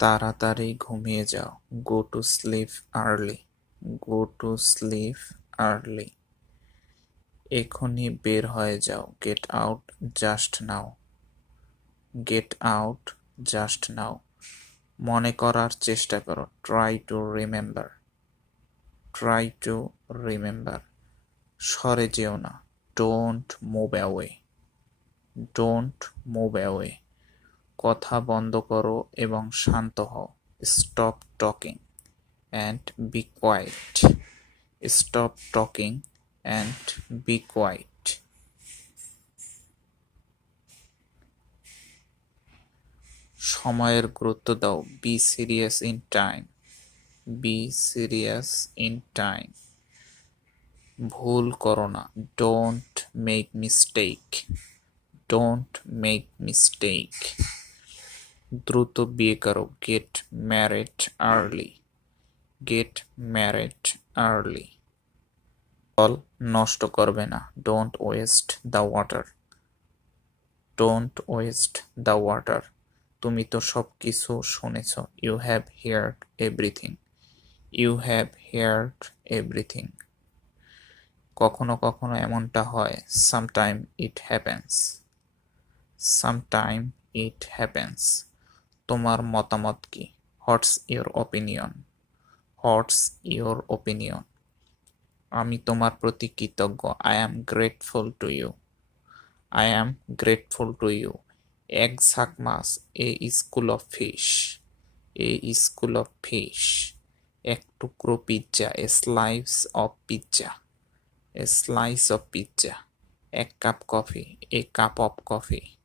তাড়াতাড়ি ঘুমিয়ে যাও। Go to sleep early. Go to sleep early. এক্ষুনি বের হয়ে যাও। Get out just now. Get out just now. মনে করার চেষ্টা করো। Try to remember. Try to remember. সরে যেও না। Don't move away. Don't move away. কথা বন্ধ করো এবং শান্ত হও। Stop talking and be quiet. Stop talking and be quiet. সময়ের গুরুত্ব দাও। Be serious in time. Be serious in time. ভুল করো না। Don't make mistake. Don't make mistake. দ্রুত বিয়ে করো। Get married early. Get married early. জল নষ্ট করবে না। Don't waste the water. Don't waste the water. তুমি তো সব কিছু শুনেছ। You have heard everything. You have heard everything. কখনো কখনো এমনটা হয়। Sometime it happens. Sometime it happens. তোমার মতামত কি? What's your opinion? What's your opinion? আমি তোমার প্রতি কৃতজ্ঞ। I am grateful to you. I am grateful to you. এক ঝাঁক মাছ। A school of fish. A school of fish. এক টুকরো pizza. A slice of pizza. A slice of pizza. এক cup coffee. A cup of coffee.